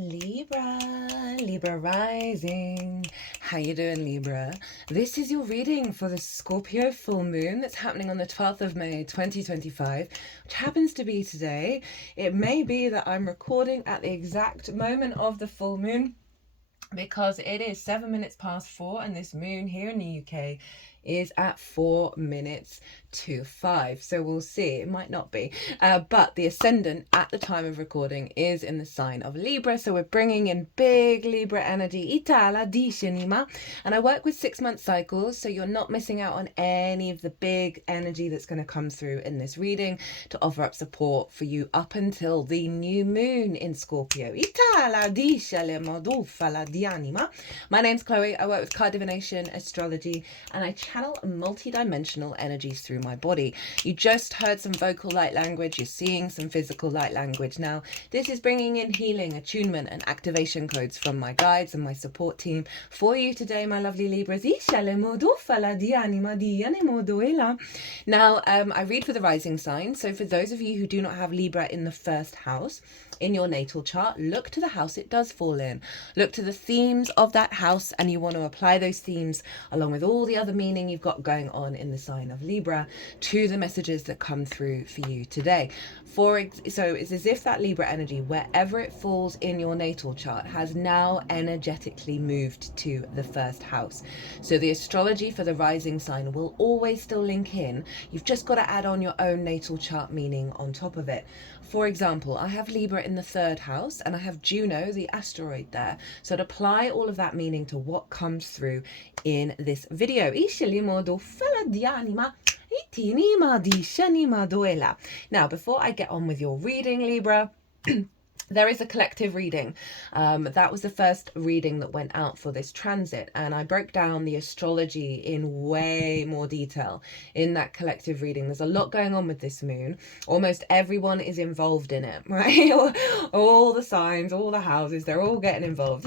Libra rising. How you doing, Libra? This is your reading for the Scorpio full moon that's happening on the 12th of May 2025, which happens to be today. It may be that I'm recording at the exact moment of the full moon because it is 7 minutes past 4 and this moon here in the UK is at 4 minutes to 5. So we'll see. It might not be. But the ascendant at the time of recording is in the sign of Libra. So we're bringing in big Libra energy. Itala di shenima. And I work with 6-month cycles. So you're not missing out on any of the big energy that's going to come through in this reading to offer up support for you up until the new moon in Scorpio. Itala di shenima di anima. My name's Chloe. I work with card divination, astrology, and I channel multi-dimensional energies through my body. You just heard some vocal light language. You're seeing some physical light language. Now, this is bringing in healing, attunement, and activation codes from my guides and my support team for you today, my lovely Libras. Now, I read for the rising sign. So for those of you who do not have Libra in the first house, in your natal chart, look to the house it does fall in. Look to the themes of that house, and you want to apply those themes along with all the other meaning you've got going on in the sign of Libra to the messages that come through for you today. So it's as if that Libra energy, wherever it falls in your natal chart, has now energetically moved to the first house. So the astrology for the rising sign will always still link in. You've just got to add on your own natal chart meaning on top of it. For example, I have Libra in the 3rd house and I have Juno, the asteroid, there. So to apply all of that meaning to what comes through in this video. Now, before I get on with your reading, Libra, there is a collective reading. That was the first reading that went out for this transit, and I broke down the astrology in way more detail in that collective reading. There's a lot going on with this moon. Almost everyone is involved in it, right? All the signs, all the houses, they're all getting involved.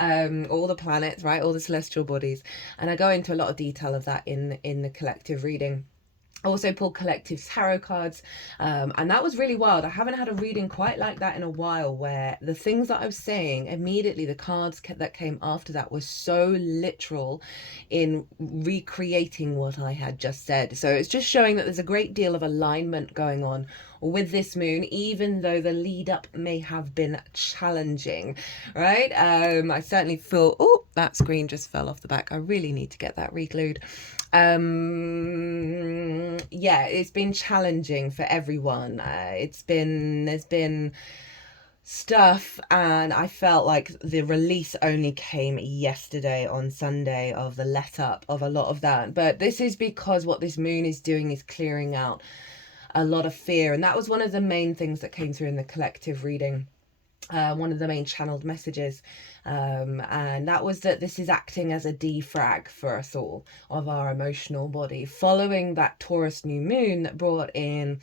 All the planets, right? All the celestial bodies. And I go into a lot of detail of that in the collective reading. I also pulled collective tarot cards, and that was really wild. I haven't had a reading quite like that in a while, where the things that I was saying, immediately the cards that came after that were so literal in recreating what I had just said. So it's just showing that there's a great deal of alignment going on with this moon, even though the lead up may have been challenging, right? I certainly feel, oh, that screen just fell off the back. I really need to get that re-glued. Yeah, it's been challenging for everyone. There's been stuff, and I felt like the release only came yesterday on Sunday of the let up of a lot of that. But this is because what this moon is doing is clearing out a lot of fear, and that was one of the main things that came through in the collective reading. One of the main channeled messages, and that was that this is acting as a defrag for us all of our emotional body, following that Taurus new moon that brought in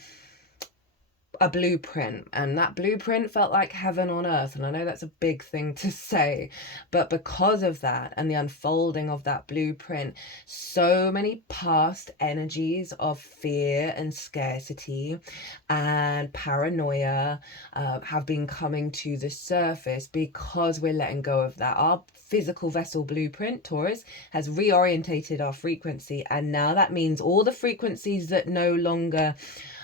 a blueprint, and that blueprint felt like heaven on earth. And I know that's a big thing to say, but because of that and the unfolding of that blueprint, so many past energies of fear and scarcity and paranoia have been coming to the surface because we're letting go of that. Our physical vessel blueprint, Taurus, has reorientated our frequency, and now that means all the frequencies that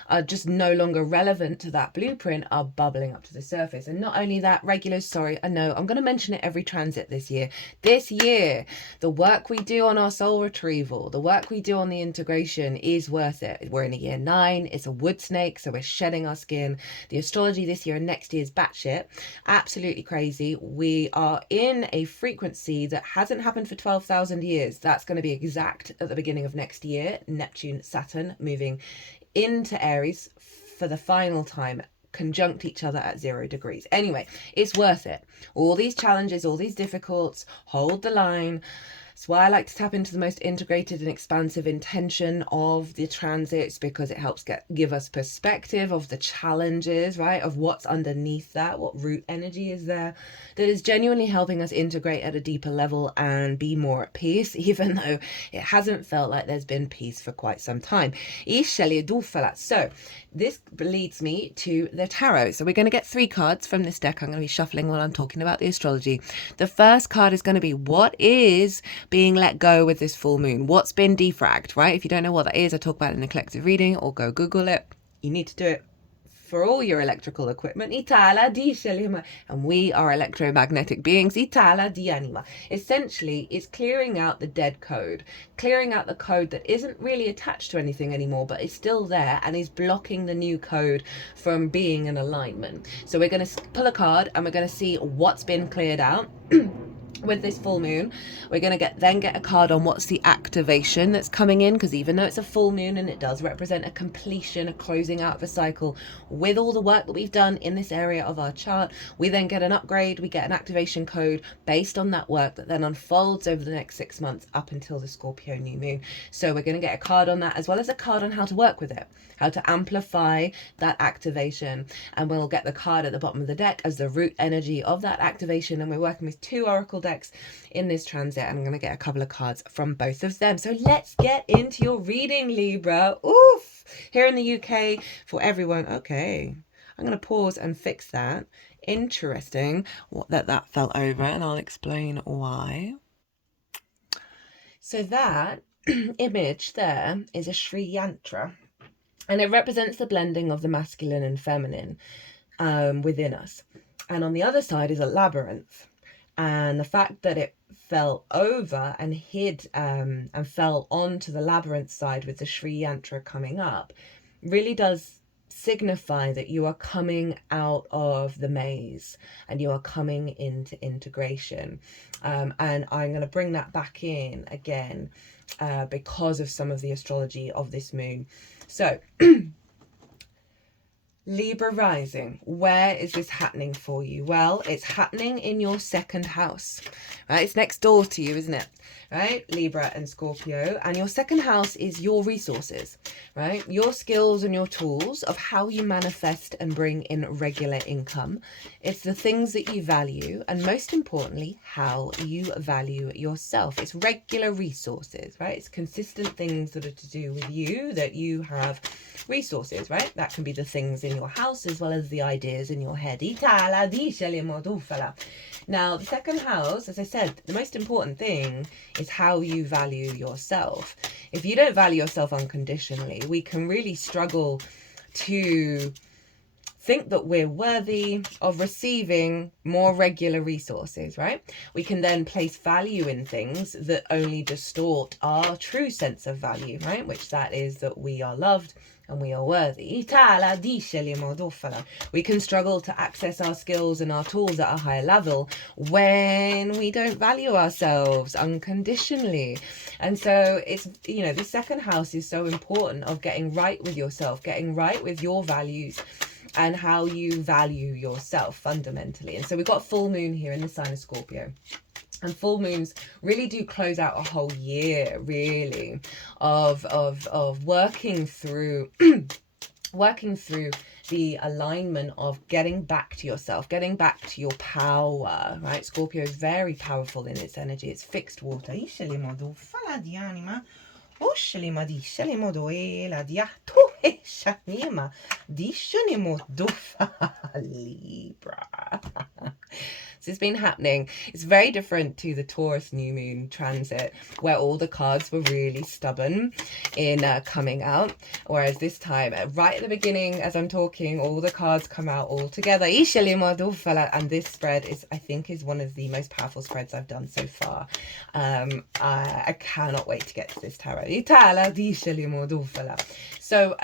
are just no longer relevant to that blueprint are bubbling up to the surface. And not only that, regulars, sorry, I know I'm going to mention it every transit this year. This year, the work we do on our soul retrieval, the work we do on the integration is worth it. We're in a year 9. It's a wood snake, so we're shedding our skin. The astrology this year and next year is batshit. Absolutely crazy. We are in a frequency that hasn't happened for 12,000 years. That's going to be exact at the beginning of next year. Neptune, Saturn moving into Aries for the final time, conjunct each other at 0 degrees. Anyway, it's worth it. All these challenges, all these difficulties, hold the line. It's why I like to tap into the most integrated and expansive intention of the transits, because it helps give us perspective of the challenges, right? Of what's underneath that, what root energy is there, that is genuinely helping us integrate at a deeper level and be more at peace, even though it hasn't felt like there's been peace for quite some time. So this leads me to the tarot. So we're going to get 3 cards from this deck. I'm going to be shuffling while I'm talking about the astrology. The first card is going to be what is being let go with this full moon. What's been defragged, right? If you don't know what that is, I talk about it in a collective reading, or go Google it. You need to do it for all your electrical equipment. And we are electromagnetic beings. Essentially, it's clearing out the dead code, clearing out the code that isn't really attached to anything anymore, but is still there and is blocking the new code from being in alignment. So we're going to pull a card and we're going to see what's been cleared out. With this full moon, we're going to get a card on what's the activation that's coming in, because even though it's a full moon and it does represent a completion, a closing out of a cycle with all the work that we've done in this area of our chart, we then get an upgrade, we get an activation code based on that work that then unfolds over the next 6 months up until the Scorpio new moon. So we're going to get a card on that, as well as a card on how to work with it, how to amplify that activation, and we'll get the card at the bottom of the deck as the root energy of that activation. And we're working with 2 oracle decks in this transit, and I'm going to get a couple of cards from both of them. So let's get into your reading, Libra. Oof! Here in the UK for everyone. Okay, I'm going to pause and fix that. Interesting that fell over, and I'll explain why. So that image there is a Sri Yantra, and it represents the blending of the masculine and feminine within us. And on the other side is a labyrinth. And the fact that it fell over and hid and fell onto the labyrinth side with the Sri Yantra coming up really does signify that you are coming out of the maze and you are coming into integration. And I'm going to bring that back in again because of some of the astrology of this moon. So Libra rising, where is this happening for you? Well, it's happening in your 2nd house, right? It's next door to you, isn't it? Right? Libra and Scorpio. And your 2nd house is your resources, right? Your skills and your tools of how you manifest and bring in regular income. It's the things that you value, and most importantly, how you value yourself. It's regular resources, right? It's consistent things that are to do with you, that you have resources, right? That can be the things in your house as well as the ideas in your head. Now, the 2nd house, as I said, the most important thing is how you value yourself. If you don't value yourself unconditionally, we can really struggle to think that we're worthy of receiving more regular resources, right? We can then place value in things that only distort our true sense of value, right? Which that is that we are loved and we are worthy. We can struggle to access our skills and our tools at a higher level when we don't value ourselves unconditionally. And so it's, you know, the 2nd house is so important of getting right with yourself, getting right with your values and how you value yourself fundamentally. And so we've got full moon here in the sign of Scorpio. And full moons really do close out a whole year, really, of working through working through the alignment of getting back to yourself, getting back to your power, right? Scorpio is very powerful in its energy. It's fixed water. Libra. So it's been happening. It's very different to the Taurus new moon transit, where all the cards were really stubborn in coming out. Whereas this time, right at the beginning, as I'm talking, all the cards come out all together. And this spread is, I think, is one of the most powerful spreads I've done so far. I cannot wait to get to this tarot. So,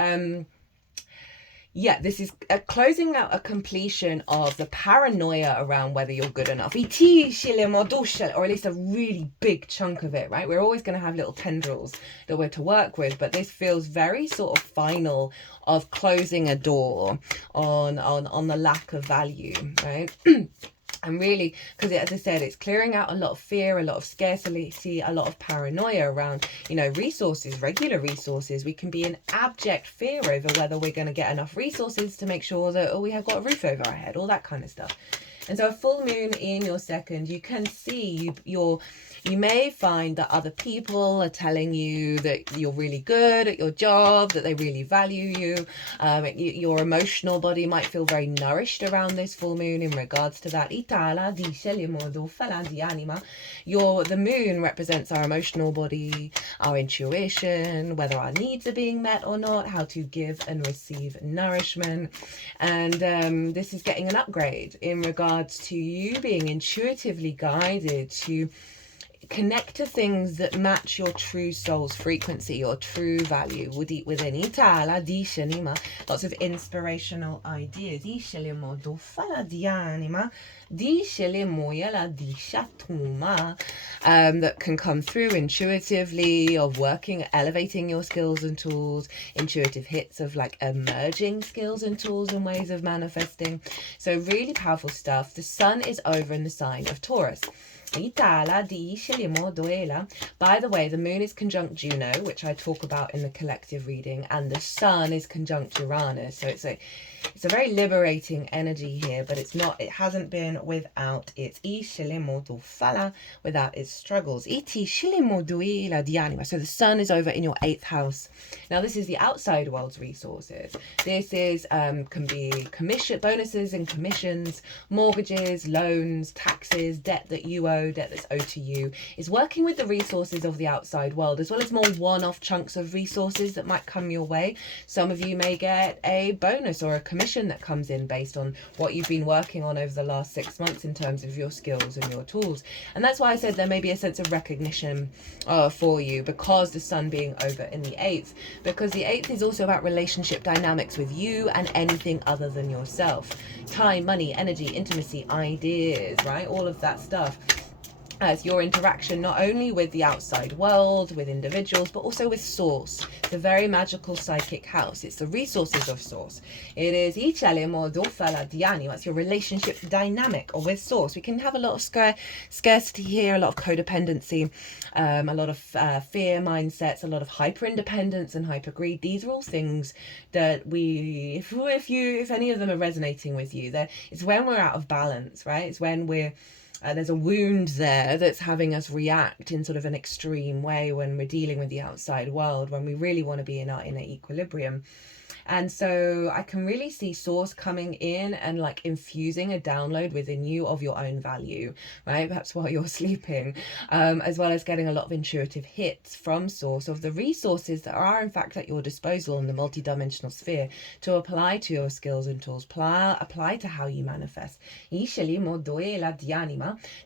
yeah, this is closing out a completion of the paranoia around whether you're good enough. Or at least a really big chunk of it, right? We're always going to have little tendrils that we're to work with, but this feels very sort of final of closing a door on the lack of value, right? And really, because as I said, it's clearing out a lot of fear, a lot of scarcity, a lot of paranoia around, resources, regular resources. We can be in abject fear over whether we're going to get enough resources to make sure that we have got a roof over our head, all that kind of stuff. And so a full moon in your second, you can see you may find that other people are telling you that you're really good at your job, that they really value you. Your emotional body might feel very nourished around this full moon in regards to that. The moon represents our emotional body, our intuition, whether our needs are being met or not, how to give and receive nourishment. And this is getting an upgrade in regards to you being intuitively guided to connect to things that match your true soul's frequency, your true value. Within lots of inspirational ideas that can come through intuitively, of working, elevating your skills and tools, intuitive hits of like emerging skills and tools and ways of manifesting. So really powerful stuff. The sun is over in the sign of Taurus. By the way, the moon is conjunct Juno, which I talk about in the collective reading, and the sun is conjunct Uranus. So it's a very liberating energy here, but it hasn't been without its without its struggles. So the sun is over in your 8th house. Now this is the outside world's resources. This is can be commission bonuses and commissions, mortgages, loans, taxes, debt that you owe, debt that's owed to you. Is working with the resources of the outside world, as well as more one-off chunks of resources that might come your way. Some of you may get a bonus or a commission that comes in based on what you've been working on over the last 6 months in terms of your skills and your tools. And that's why I said there may be a sense of recognition for you, because the sun being over in the 8th, because the 8th is also about relationship dynamics with you and anything other than yourself. Time, money, energy, intimacy, ideas, right? All of that stuff. As your interaction not only with the outside world, with individuals, but also with Source, the very magical psychic house. It's the resources of Source. It is it's your relationship dynamic or with Source. We can have a lot of scarcity here, a lot of codependency, a lot of fear mindsets, a lot of hyper independence and hyper greed. These are all things that if any of them are resonating with you, it's when we're out of balance, right? It's when there's a wound there that's having us react in sort of an extreme way when we're dealing with the outside world, when we really want to be in our inner equilibrium. And so I can really see Source coming in and like infusing a download within you of your own value, right? Perhaps while you're sleeping, as well as getting a lot of intuitive hits from Source of the resources that are in fact at your disposal in the multidimensional sphere to apply to your skills and tools, apply to how you manifest.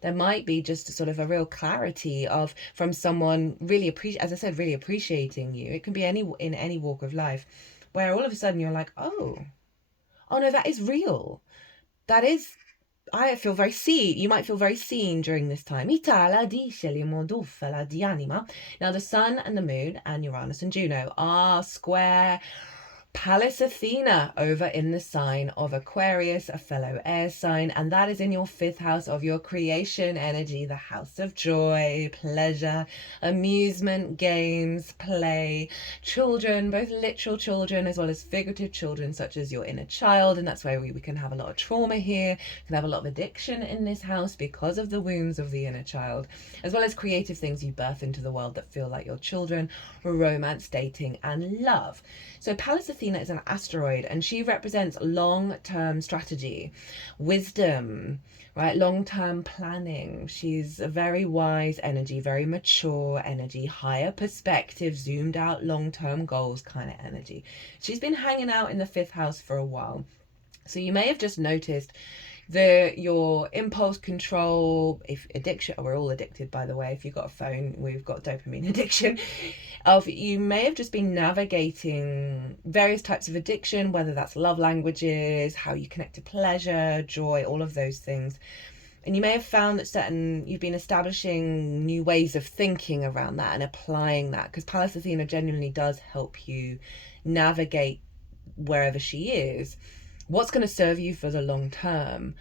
There might be just a sort of a real clarity from someone really appreciating you. It can be in any walk of life, where all of a sudden you're like, oh no, that is real. I feel very seen. You might feel very seen during this time. Now the sun and the moon and Uranus and Juno are square Pallas Athena over in the sign of Aquarius, a fellow air sign, and that is in your 5th house of your creation energy, the house of joy, pleasure, amusement, games, play, children, both literal children as well as figurative children, such as your inner child. And that's where we can have a lot of trauma here. We can have a lot of addiction in this house because of the wounds of the inner child, as well as creative things you birth into the world that feel like your children, romance, dating, and love. So Pallas Athena is an asteroid, and she represents long-term strategy, wisdom, right? Long-term planning. She's a very wise energy, very mature energy, higher perspective, zoomed out, long-term goals kind of energy. She's been hanging out in the 5th house for a while. So you may have just noticed your impulse control, if addiction, we're all addicted, by the way. If you've got a phone, we've got dopamine addiction. You may have just been navigating various types of addiction, whether that's love languages, how you connect to pleasure, joy, all of those things. And you may have found that you've been establishing new ways of thinking around that and applying that, because Pallas Athena genuinely does help you navigate wherever she is. What's going to serve you for the long term?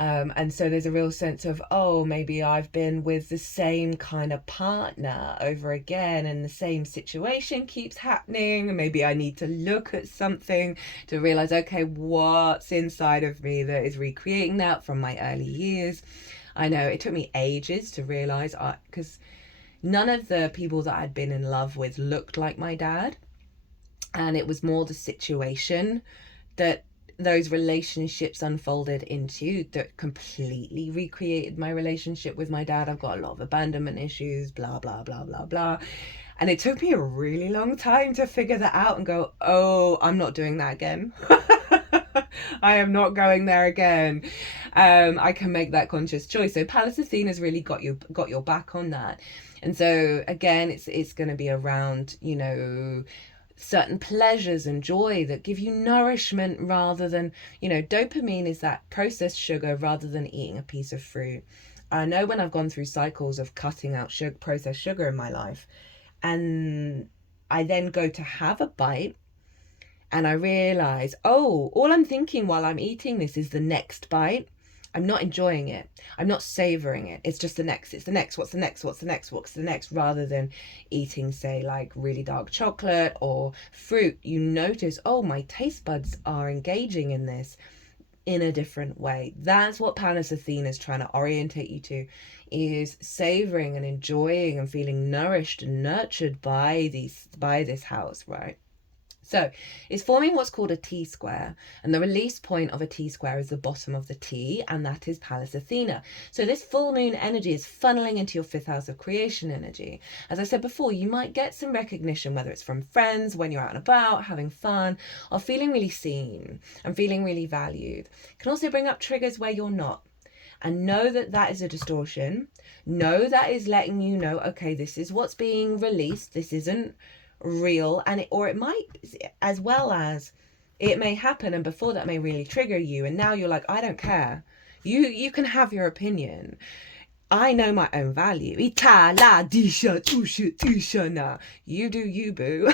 And so there's a real sense of, oh, maybe I've been with the same kind of partner over again and the same situation keeps happening. And maybe I need to look at something to realize, okay, what's inside of me that is recreating that from my early years. I know it took me ages to realize, because none of the people that I'd been in love with looked like my dad. And it was more the situation that those relationships unfolded into that completely recreated my relationship with my dad. I've got a lot of abandonment issues, blah, blah, blah, blah, blah. And it took me a really long time to figure that out and go, oh, I'm not doing that again. I am not going there again. I can make that conscious choice. So Pallas Athena's really got your back on that. And so again, it's going to be around, you know, certain pleasures and joy that give you nourishment rather than, you know, dopamine is that processed sugar rather than eating a piece of fruit. I know when I've gone through cycles of cutting out processed sugar in my life, and I then go to have a bite and I realize, oh, all I'm thinking while I'm eating this is the next bite. I'm not enjoying it. I'm not savoring it. It's just the next. It's the next. What's the next? What's the next? What's the next? Rather than eating, say, like really dark chocolate or fruit, you notice, oh, my taste buds are engaging in this in a different way. That's what Pallas Athena is trying to orientate you to, is savoring and enjoying and feeling nourished and nurtured by this house, right? So it's forming what's called a T-square, and the release point of a T-square is the bottom of the T, and that is Pallas Athena. So this full moon energy is funneling into your 5th house of creation energy. As I said before, you might get some recognition, whether it's from friends, when you're out and about, having fun, or feeling really seen and feeling really valued. It can also bring up triggers where you're not. And know that that is a distortion. Know that is letting you know, okay, this is what's being released. This isn't real, and it might, as well as it may happen, and before that may really trigger you, and now you're like, I don't care. You can have your opinion. I know my own value. You do you, boo.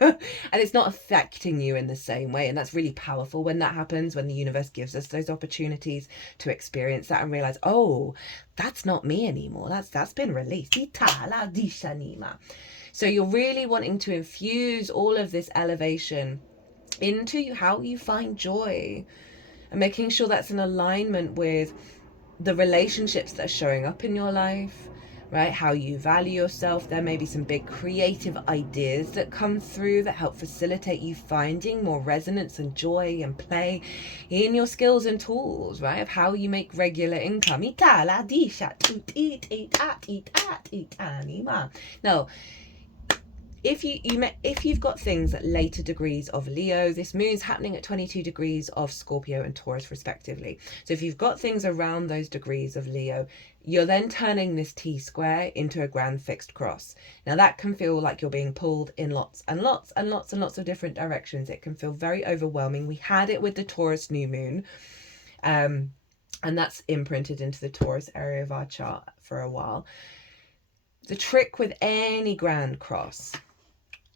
And it's not affecting you in the same way. And that's really powerful when that happens, when the universe gives us those opportunities to experience that and realize, oh, that's not me anymore. That's been released. So you're really wanting to infuse all of this elevation into how you find joy, and making sure that's in alignment with the relationships that are showing up in your life, right? How you value yourself. There may be some big creative ideas that come through that help facilitate you finding more resonance and joy and play in your skills and tools, right? Of how you make regular income. Now, if you've got things at later degrees of Leo, this moon's happening at 22 degrees of Scorpio and Taurus respectively. So if you've got things around those degrees of Leo, you're then turning this T-square into a grand fixed cross. Now that can feel like you're being pulled in lots and lots and lots and lots of different directions. It can feel very overwhelming. We had it with the Taurus new moon, and that's imprinted into the Taurus area of our chart for a while. The trick with any grand cross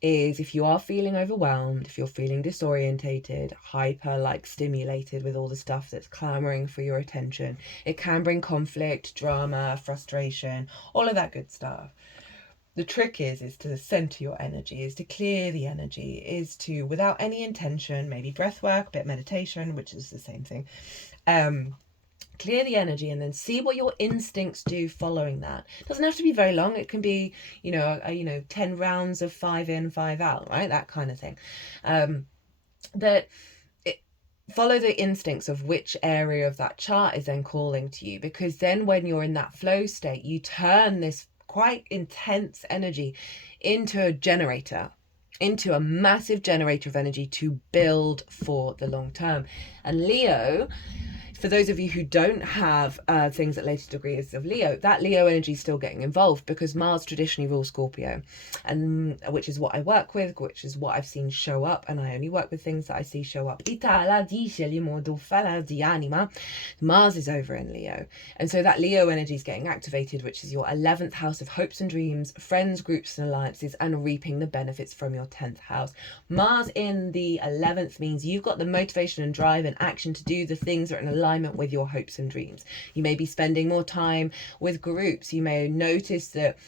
is, if you are feeling overwhelmed, if you're feeling disorientated, hyper stimulated with all the stuff that's clamoring for your attention, it can bring conflict, drama, frustration, all of that good stuff. The trick is to center your energy, is to clear the energy, is to, without any intention, maybe breath work, a bit of meditation, which is the same thing, clear the energy and then see what your instincts do following that. It doesn't have to be very long. It can be, 10 rounds of 5 in, 5 out, right? That kind of thing. Follow the instincts of which area of that chart is then calling to you, because then when you're in that flow state, you turn this quite intense energy into a generator, into a massive generator of energy to build for the long term. And Leo, for those of you who don't have things at later degrees of Leo, that Leo energy is still getting involved, because Mars traditionally rules Scorpio, and which is what I work with, which is what I've seen show up, and I only work with things that I see show up. Mars is over in Leo, and so that Leo energy is getting activated, which is your 11th house of hopes and dreams, friends, groups and alliances, and reaping the benefits from your 10th house. Mars in the 11th means you've got the motivation and drive and action to do the things that are in alignment alignment with your hopes and dreams. You may be spending more time with groups. You may notice that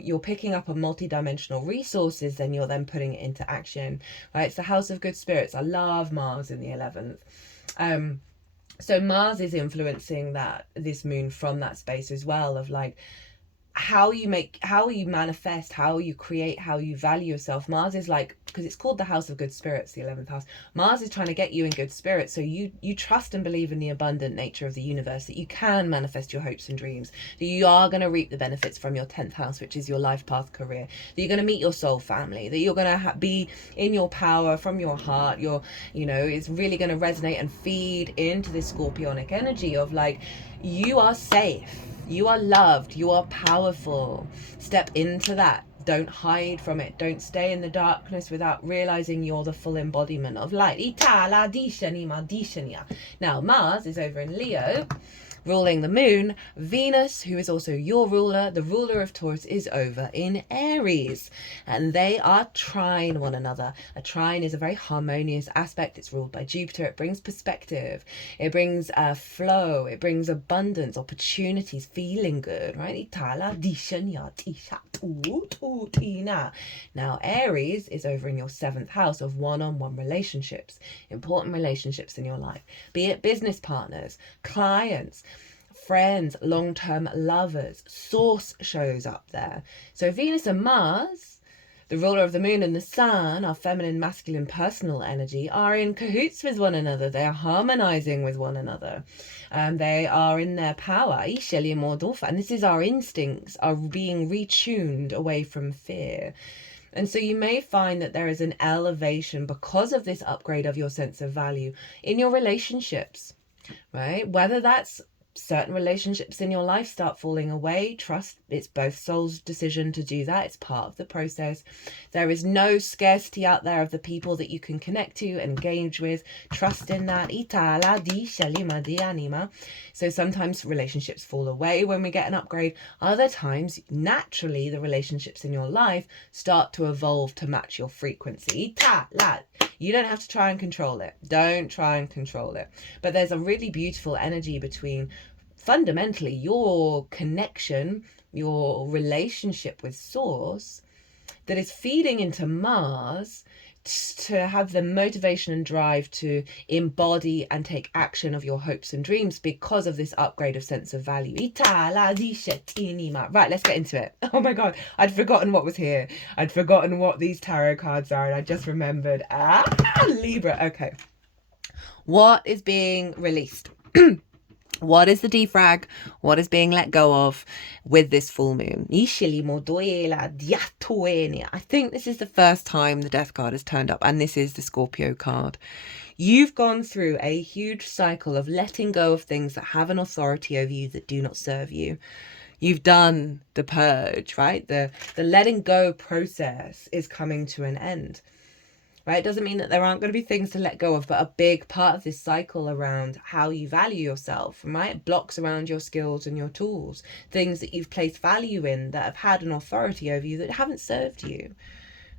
you're picking up on multi-dimensional resources, then you're then putting it into action, right? It's the house of good spirits. I love Mars in the 11th. So Mars is influencing this moon from that space as well, of like how you manifest, how you create, how you value yourself. Mars is like, because it's called the house of good spirits, the 11th house. Mars is trying to get you in good spirits, so you trust and believe in the abundant nature of the universe, that you can manifest your hopes and dreams, that you are going to reap the benefits from your 10th house, which is your life path career, that you're going to meet your soul family, that you're going to be in your power from your heart. It's really going to resonate and feed into this scorpionic energy of like, you are safe, you are loved, you are powerful. Step into that. Don't hide from it. Don't stay in the darkness without realizing you're the full embodiment of light. Now, Mars is over in Leo, ruling the moon. Venus, who is also your ruler, the ruler of Taurus, is over in Aries. And they are trine one another. A trine is a very harmonious aspect. It's ruled by Jupiter. It brings perspective. It brings flow. It brings abundance, opportunities, feeling good, right? Now, Aries is over in your 7th house of one-on-one relationships, important relationships in your life, be it business partners, clients, friends, long-term lovers. Source shows up there. So Venus and Mars, the ruler of the moon and the sun, our feminine, masculine, personal energy, are in cahoots with one another. They are harmonizing with one another. They are in their power. And this is our instincts are being retuned away from fear. And so you may find that there is an elevation because of this upgrade of your sense of value in your relationships, right? Whether that's certain relationships in your life start falling away, trust, it's both souls' decision to do that. It's part of the process. There is no scarcity out there of the people that you can connect to, engage with. Trust in that. So sometimes relationships fall away when we get an upgrade. Other times, naturally, the relationships in your life start to evolve to match your frequency. You don't have to try and control it. Don't try and control it. But there's a really beautiful energy between fundamentally your connection, your relationship with Source, that is feeding into Mars to have the motivation and drive to embody and take action of your hopes and dreams because of this upgrade of sense of value. Right, let's get into it. Oh my God, I'd forgotten what was here. I'd forgotten what these tarot cards are, and I just remembered. Libra. Okay. What is being released? What is the defrag? What is being let go of with this full moon? I think this is the first time the death card has turned up, and this is the Scorpio card. You've gone through a huge cycle of letting go of things that have an authority over you that do not serve you. You've done the purge, right? The letting go process is coming to an end. Right? It doesn't mean that there aren't going to be things to let go of, but a big part of this cycle around how you value yourself, right? Blocks around your skills and your tools, things that you've placed value in that have had an authority over you that haven't served you,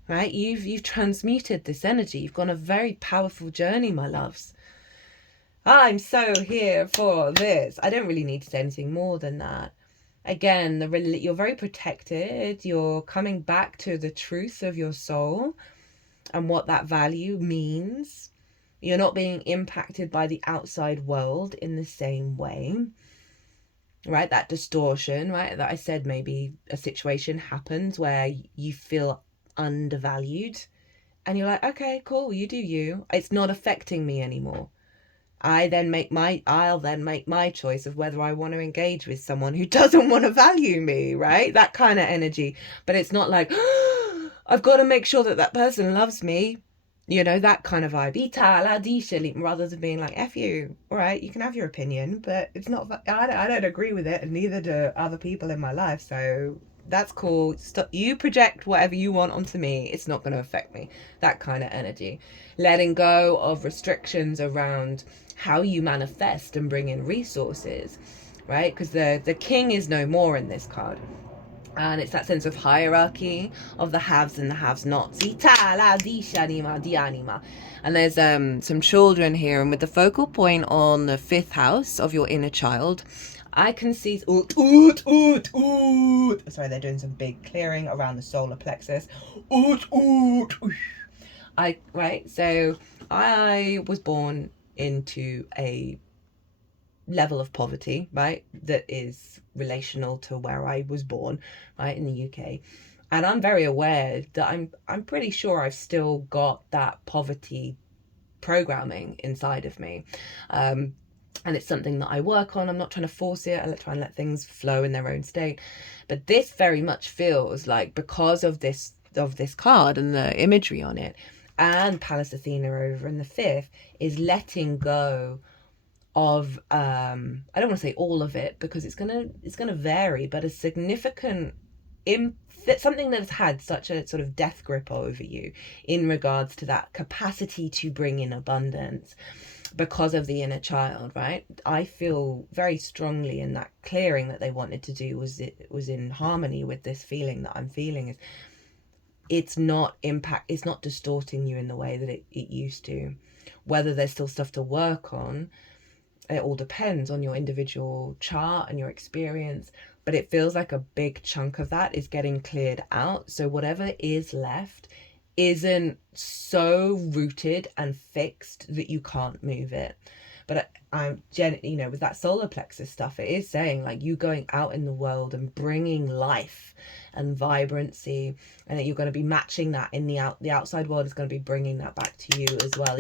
right? You've transmuted this energy. You've gone a very powerful journey, my loves. I'm so here for this. I don't really need to say anything more than that. Again, you're very protected. You're coming back to the truth of your soul and what that value means. You're not being impacted by the outside world in the same way, right? That distortion, right? That I said, maybe a situation happens where you feel undervalued and you're like, okay, cool, you do you. It's not affecting me anymore. I'll then make my choice of whether I want to engage with someone who doesn't want to value me, right? That kind of energy. But it's not like, I've got to make sure that person loves me. That kind of vibe. Rather than being like, F you. All right, you can have your opinion, but it's not, I don't agree with it, and neither do other people in my life. So that's cool. Stop. You project whatever you want onto me. It's not going to affect me. That kind of energy. Letting go of restrictions around how you manifest and bring in resources, right? Because the king is no more in this card. And it's that sense of hierarchy of the haves and the have-nots. And there's some children here, and with the focal point on the 5th house of your inner child, I can see... Sorry, they're doing some big clearing around the solar plexus. Right, so I was born into a level of poverty, right, that is relational to where I was born, right, in the UK. And I'm very aware that I'm pretty sure I've still got that poverty programming inside of me. And it's something that I work on. I'm not trying to force it. I try and let things flow in their own state. But this very much feels like, because of this card and the imagery on it, and Pallas Athena over in the 5th, is letting go of I don't want to say all of it, because it's gonna vary, but a significant something that has had such a sort of death grip over you in regards to that capacity to bring in abundance because of the inner child, right? I feel very strongly in that clearing that they wanted to do was in harmony with this feeling that I'm feeling. It's not distorting you in the way that it used to. Whether there's still stuff to work on, it all depends on your individual chart and your experience, but it feels like a big chunk of that is getting cleared out. So whatever is left isn't so rooted and fixed that you can't move it. But with that solar plexus stuff, it is saying like you going out in the world and bringing life and vibrancy, and that you're going to be matching that in the outside world is going to be bringing that back to you as well.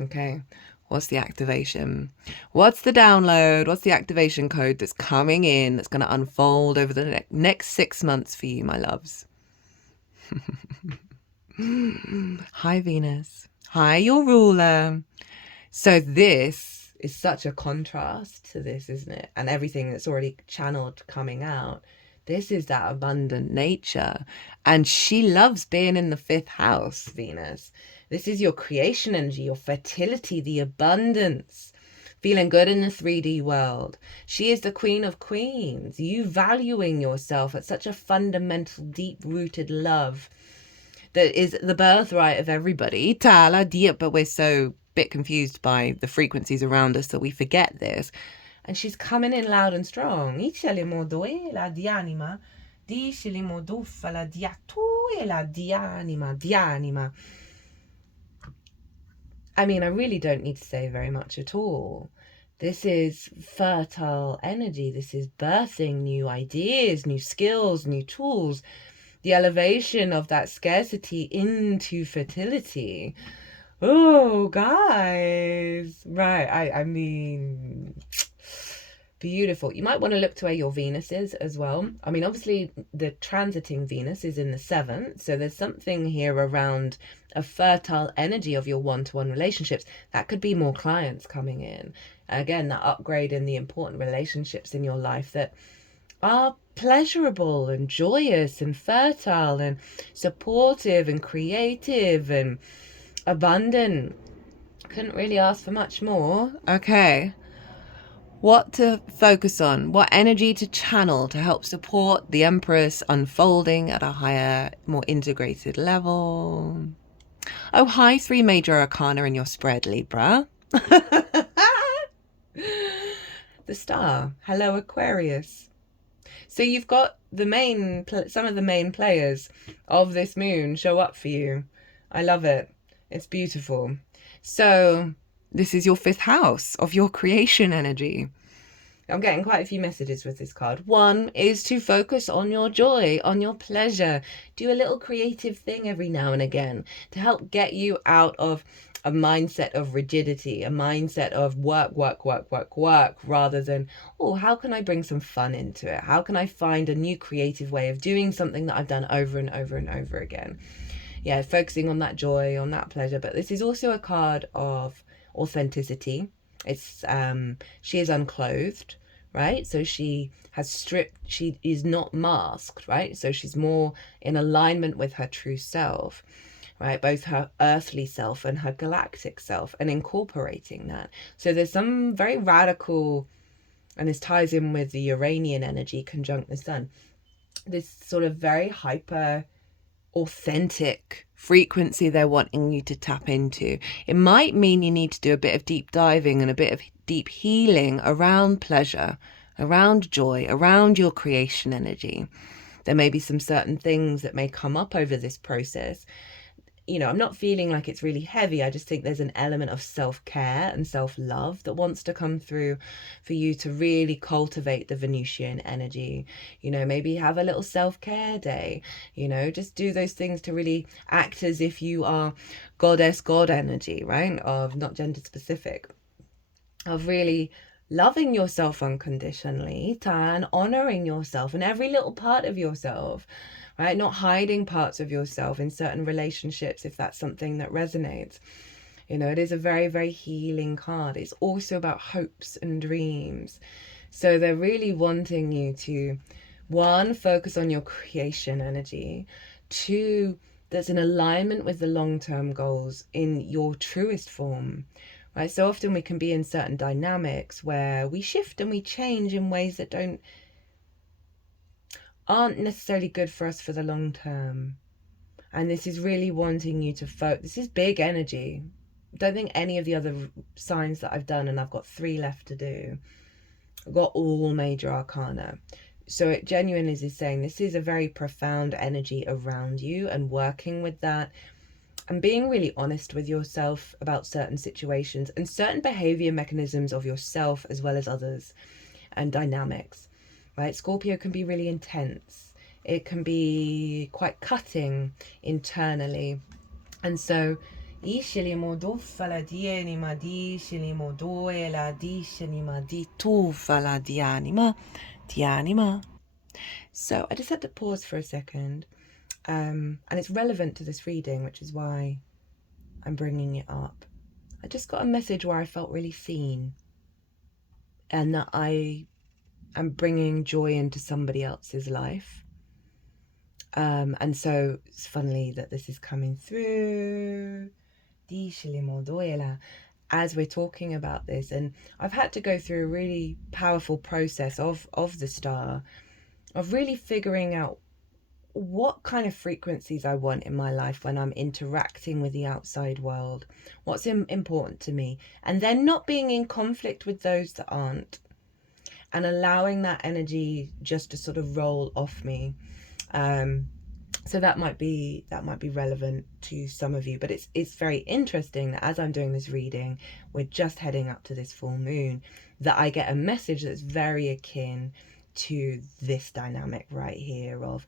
Okay. What's the activation? What's the download? What's the activation code that's coming in, that's going to unfold over the next 6 months for you, my loves? Hi, Venus. Hi, your ruler. So this is such a contrast to this, isn't it? And everything that's already channeled coming out. This is that abundant nature. And she loves being in the 5th house, Venus. This is your creation energy, your fertility, the abundance, feeling good in the 3D world. She is the queen of queens, you valuing yourself at such a fundamental, deep-rooted love that is the birthright of everybody. But we're so bit confused by the frequencies around us that we forget this. And she's coming in loud and strong. I mean, I really don't need to say very much at all. This is fertile energy. This is birthing new ideas, new skills, new tools. The elevation of that scarcity into fertility. Oh, guys. Right. I mean, beautiful. You might want to look to where your Venus is as well. I mean, obviously, the transiting Venus is in the 7th. So there's something here around a fertile energy of your one-to-one relationships. That could be more clients coming in. Again, that upgrade in the important relationships in your life that are pleasurable and joyous and fertile and supportive and creative and abundant. Couldn't really ask for much more. Okay. What to focus on, what energy to channel to help support the Empress unfolding at a higher, more integrated level. Oh, hi, 3 major arcana in your spread, Libra. The star. Hello, Aquarius. So you've got some of the main players of this moon show up for you. I love it. It's beautiful. So this is your 5th house of your creation energy. I'm getting quite a few messages with this card. One is to focus on your joy, on your pleasure. Do a little creative thing every now and again to help get you out of a mindset of rigidity, a mindset of work, rather than, oh, how can I bring some fun into it? How can I find a new creative way of doing something that I've done over and over and over again? Yeah, focusing on that joy, on that pleasure. But this is also a card of authenticity. It's she is unclothed, right? So she has stripped, she is not masked, right? So she's more in alignment with her true self, right? Both her earthly self and her galactic self, and incorporating that. So there's some very radical And this ties in with the Uranian energy conjunct the sun. This sort of very hyper authentic frequency they're wanting you to tap into. It might mean you need to do a bit of deep diving and a bit of deep healing around pleasure, around joy, around your creation energy. There may be some certain things that may come up over this process. You know, I'm not feeling like it's really heavy. I just think there's an element of self-care and self-love that wants to come through for you to really cultivate the Venusian energy. You know, maybe have a little self-care day, you know, just do those things to really act as if you are goddess god energy, right? Of not gender specific, of really loving yourself unconditionally and honoring yourself and every little part of yourself, right? Not hiding parts of yourself in certain relationships if that's something that resonates. You know, it is a very, very healing card. It's also about hopes and dreams. So they're really wanting you to, one, focus on your creation energy. Two, there's an alignment with the long-term goals in your truest form. Right? So often we can be in certain dynamics where we shift and we change in ways that aren't necessarily good for us for the long term. And this is really wanting you to focus. This is big energy. Don't think any of the other signs that I've done, and I've got 3 left to do, I've got all major arcana. So it genuinely is saying this is a very profound energy around you, and working with that and being really honest with yourself about certain situations and certain behavior mechanisms of yourself as well as others and dynamics, right? Scorpio can be really intense. It can be quite cutting internally. And so so I just had to pause for a second. And it's relevant to this reading, which is why I'm bringing it up. I just got a message where I felt really seen, and that I am bringing joy into somebody else's life. And so it's funny that this is coming through as we're talking about this. And I've had to go through a really powerful process of the star, of really figuring out what kind of frequencies I want in my life when I'm interacting with the outside world, what's important to me, and then not being in conflict with those that aren't, and allowing that energy just to sort of roll off me. So that might be relevant to some of you, but it's very interesting that as I'm doing this reading, we're just heading up to this full moon, that I get a message that's very akin to this dynamic right here of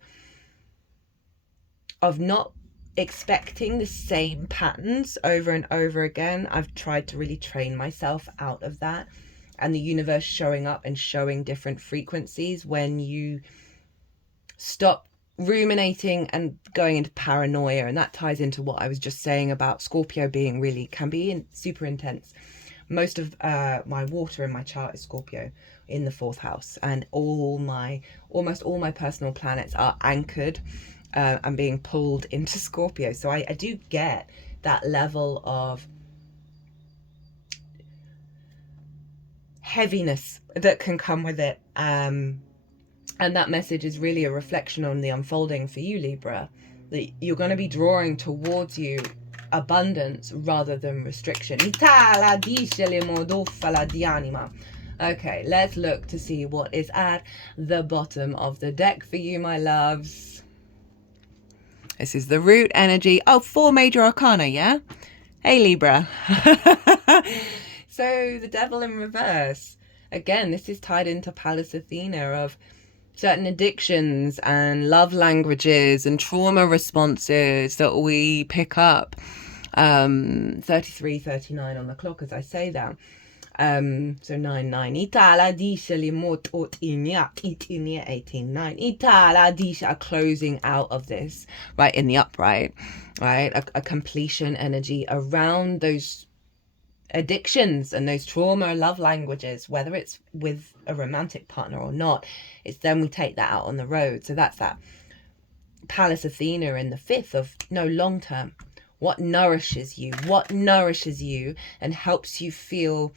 not expecting the same patterns over and over again. I've tried to really train myself out of that, and the universe showing up and showing different frequencies when you stop ruminating and going into paranoia. And that ties into what I was just saying about Scorpio being can be super intense. Most of my water in my chart is Scorpio in the 4th house, and almost all my personal planets are anchored and being pulled into Scorpio. So I do get that level of heaviness that can come with it. And that message is really a reflection on the unfolding for you, Libra, that you're going to be drawing towards you abundance rather than restriction. Okay, let's look to see what is at the bottom of the deck for you, my loves. This is the root energy. Oh, 4 major arcana, yeah? Hey, Libra. So the devil in reverse. Again, this is tied into Pallas Athena, of certain addictions and love languages and trauma responses that we pick up. 33:39 on the clock as I say that. So 9:9. Itala disha limot ot inya 18:9. Itala disha, a closing out of this, right, in the upright, right? A completion energy around those addictions and those trauma love languages, whether it's with a romantic partner or not. It's then we take that out on the road. So that's that Pallas Athena in the 5th of long term. What nourishes you and helps you feel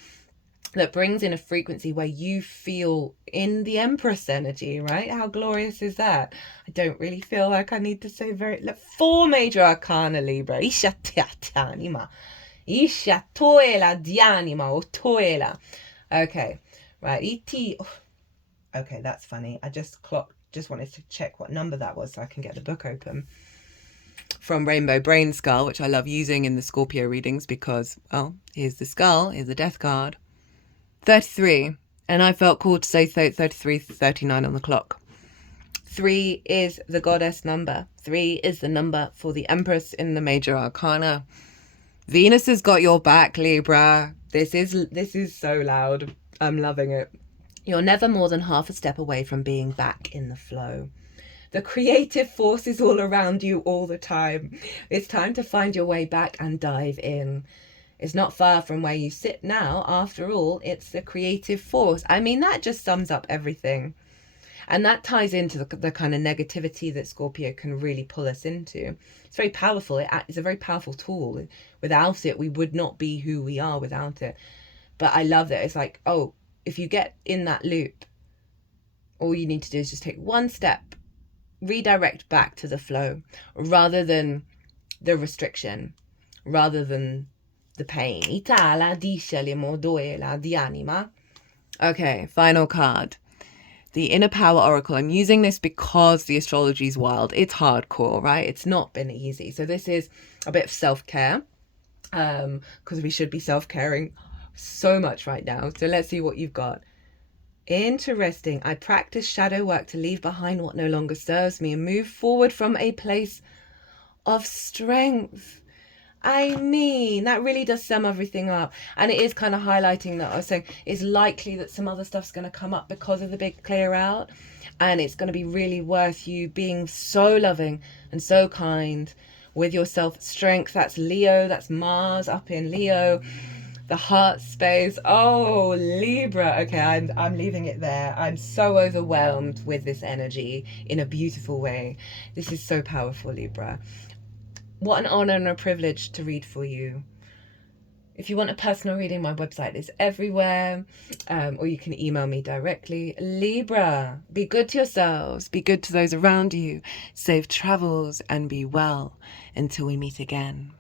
that brings in a frequency where you feel in the Empress energy, right? How glorious is that? I don't really feel like I need to say look, 4 major arcana, Libra. Isha anima. Isha toela dianima or toela. Okay, right. Okay, that's funny. I just wanted to check what number that was so I can get the book open. From Rainbow Brainskull, which I love using in the Scorpio readings because, well, here's the skull, here's the death card. 33, and I felt called to say 33, 39 on the clock. 3 is the goddess number. 3 is the number for the Empress in the major arcana. Venus has got your back, Libra. This is so loud. I'm loving it. You're never more than half a step away from being back in the flow. The creative force is all around you all the time. It's time to find your way back and dive in. It's not far from where you sit now. After all, it's the creative force. I mean, that just sums up everything. And that ties into the kind of negativity that Scorpio can really pull us into. It's very powerful. It's a very powerful tool. Without it, we would not be who we are without it. But I love that. It's like, oh, if you get in that loop, all you need to do is just take one step, redirect back to the flow, rather than the restriction, rather than the pain. Okay, final card. The Inner Power Oracle. I'm using this because the astrology is wild. It's hardcore, right? It's not been easy. So this is a bit of self-care, because we should be self-caring so much right now. So let's see what you've got. Interesting. I practice shadow work to leave behind what no longer serves me and move forward from a place of strength. I mean, that really does sum everything up. And it is kind of highlighting that I was saying it's likely that some other stuff's going to come up because of the big clear out. And it's going to be really worth you being so loving and so kind with yourself. Strength, that's Leo, that's Mars up in Leo. The heart space. Oh, Libra. Okay, I'm leaving it there. I'm so overwhelmed with this energy in a beautiful way. This is so powerful, Libra. What an honor and a privilege to read for you. If you want a personal reading, my website is everywhere, or you can email me directly. Libra, be good to yourselves, be good to those around you, safe travels, and be well until we meet again.